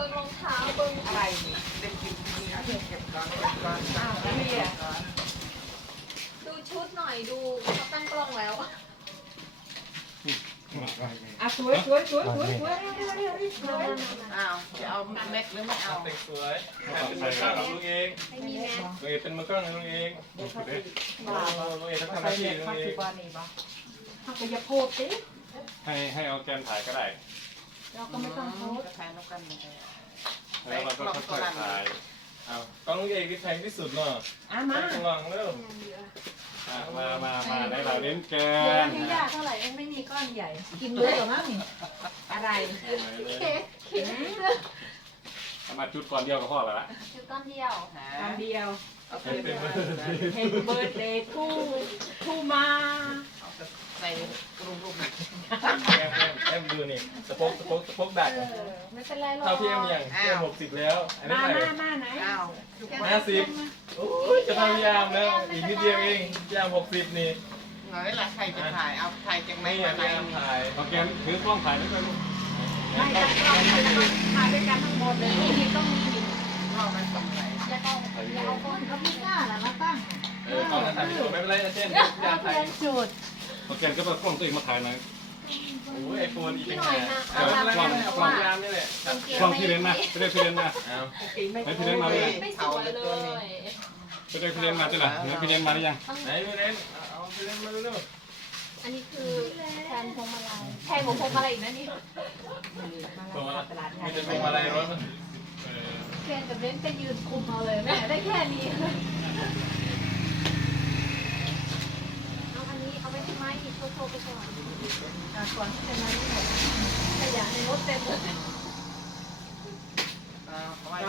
เบิ่งรองเท้าเบิ่งอะไรเด็กินีนะเก็บก่อนเก็บก่อนอ้าวแล้วี่ดูชุดหน่อยดูเขาตั้งกล้องแล้วอะสวยสวยสวยสวยสวยเรียสวยอ้าวจะเอาเม็กดหรือไม่เอาเสวยใส่กล้องลุงเองไม่มีนะเป็นมือกล้องลุงเองลุงเองต้องทำหน้าที่ลุงเองถ้าจะโพสิให้ให้เอาแกนถ่ายก็ได้เราก็ไม่ต้องโุษแล้นเราก็ค่อยๆายเอาต้องเอกที่แขงที่สุดเนาะอ่ะมาลองเริ่มมามามาในเราเล่นแกนยากเท่าไหร่ ไม่มีก้อนใหญ่ กินเยอะมากอะไร เค้กมาจุดก้อนเดียวกับพ่อแล้วละจุดก้อนเดียวก้อเดียว เฮ้ยเบิร์ดเดย์ทูปกสปกสปกดักเอ่เป็นไรหอกท่าเที่ยงยังเทียงหกสิบแล้วอัมามามาไหนห้าสิบโอ้ยจะทำยามแล้วอีกนิดเดียวเองยามหกสิบนี่ไหนล่ะใครจะถ่ายเอาใครจะกไหนมาถ่ายโอเคถือกล้องถ่ายไม่ยไหมลูกไม่จ้ะเราถ่ายด้วยกันทั้งหมดเลยนี่ต้องมีเรามันต้องไหนจะต้องเอาคนเขาไม่กล้าหรอก้วเขาตั้งเขาไม่กล้เไม่เป็นไรเช่นอยากถ่ายจุดโอเคก็เอากล้องตัวเองมาถ่ายหน่อยโอ้ยไอโฟนอีกแล้อยอาความเอาความพยายมนี่แหละช่องพี่เล่นมาไปเล่นพี่เล่นมาไปพี่เล่นมาเลยไม่สวยเไปเล่นพี่เล่นมาจ้ะล่ะเล่นพี่เล่นมาหรือยัง ไหนพี่เล่น เอาพี่เล่นมอเร็อันนี้คือแทนพวงมาลัยแทนพวงมาลัยอีกนะนี่พวงมาลัยตลาดไทยไม่ใช่พวงมาลัยร้อยมันแทนกับเล่นจะยืนคุมเอาเลยแม่ได้แค่นี้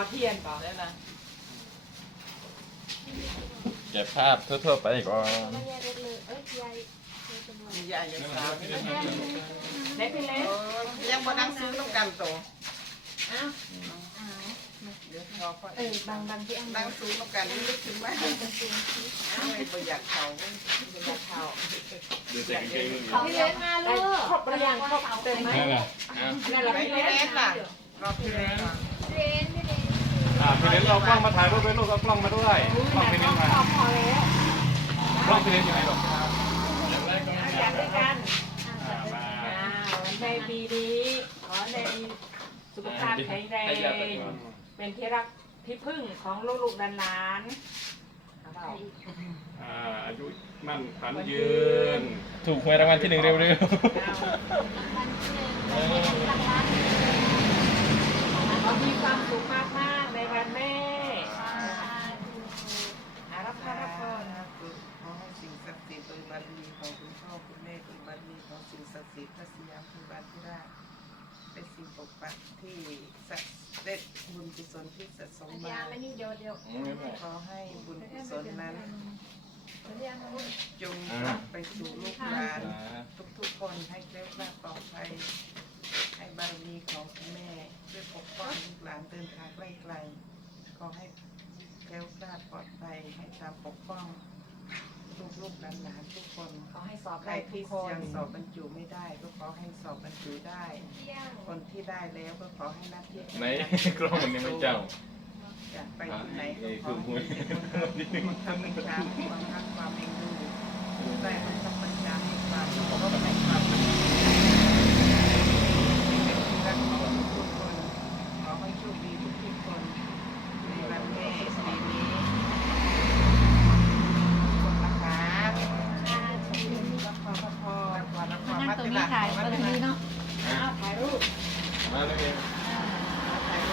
เพียนป่ะเก็บภาพทั่วๆไปก่อนกเล็ยังบ่นั่งซื้อต้องการตัวเออบางบางที่อันบางซื้อต้องการันนึกถึงไหมไม่ประหยัดเขาไม่ประหยัดเขาเขาเลี้ยงมาลูกขอบประหยัดเขบเต็มไหมนั่นแหละพี่เล็กล่ะรอพี่เล็กล่ากล้องมาถ่ายเพื่อนลูกเอากล้องมาด้วย กล้องไปเรียไปกล้องไปเรียนอยู่ไหนหรอกในปีนี้ขอในสุขภาพแข็งแรง เป็นที่รักที่พึ่งของลูกๆดานานอายุมั่นขันยืน ถูกหวยรางวัลที่หนึ่งเร็วๆมีความสุขมากๆในวันแม่สัิสิทธิยามภูบัติราชเป็นสิ่งปกปักที่สัตว์ได้บุญกุศลที่สัะสมมาขอให้บุญกุศลนั้นจงไปสู่ลูกหลาน ทุก ๆคนให้เรียกว่าปลอดภัยให้บารมีของแม่เพื่อปกป้องลูกหลานเดินทางไกลๆขอให้เรียกว่าปลอดภัยให้ตามปกป้องลูกหลานทุกคน เขาให้สอบใครที่คนยังสอบบรรจุไม่ได้ก็ขอให้สอบบรรจุได้ คนที่ได้แล้วก็ขอให้นัดที่ไหนกล้องมันยังไม่เจ้าจะไปไหนขอให้ทุกคนทำงานทำงาตัวนี้ถ่ายตัวนี้เนาะถ่ายรูปมาเลย